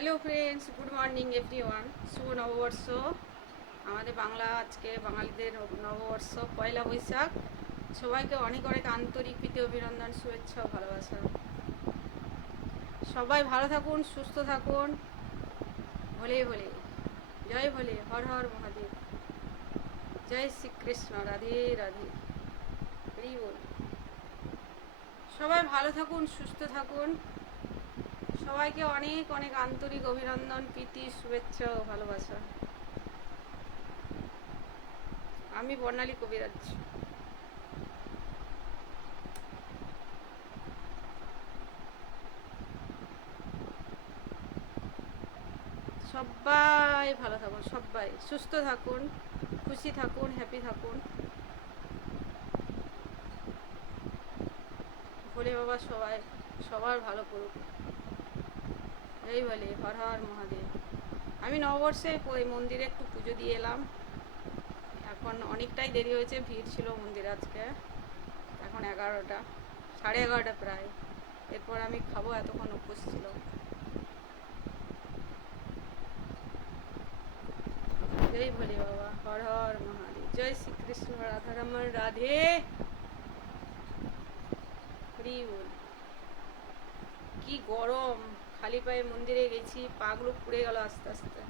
Hello friends, good morning everyone. শুভ নববর্ষ। আমাদের বাংলা আজকে বাঙালিদের নববর্ষ পয়লা বৈশাখ। সবাইকে অনেক অনেক আন্তরিক প্রীতি অভিনন্দন, শুভেচ্ছা ও ভালোবাসা। সবাই ভালো থাকুন, সুস্থ থাকুন। ভোলে ভোলে, জয় ভোলে, হর হর মহাদেব, জয় শ্রীকৃষ্ণ, রাধে রাধে, হরি বল। সবাই ভালো থাকুন, সুস্থ থাকুন। সবাইকে অনেক অনেক আন্তরিক অভিনন্দন, প্রীতি, শুভেচ্ছা ও ভালোবাসা। আমি বর্ণালী কবিরাজ। সবাই ভালো থাকুন, সবাই সুস্থ থাকুন, খুশি থাকুন, হ্যাপি থাকুন। ভোলে বাবা সবাই সবার ভালো করুক। এই বলে হর হর মহাদেব। আমি নববর্ষে ওই মন্দিরে একটু পুজো দিয়ে এলাম। এখন অনেকটাই দেরি হয়েছে, ভিড় ছিল মন্দিরে আজকে। এখন 11টা, 11:30 প্রায়। এরপর আমি খাবো, এতক্ষণ উপোস ছিল। জয় ভোলে বাবা, হর হর মহাদেব, জয় শ্রীকৃষ্ণ, রাধারমণ, রাধে, হরি বল। কি গরম! খালি পায়ে মন্দিরে গেছি, পাগুলো পুড়ে গেল আস্তে আস্তে।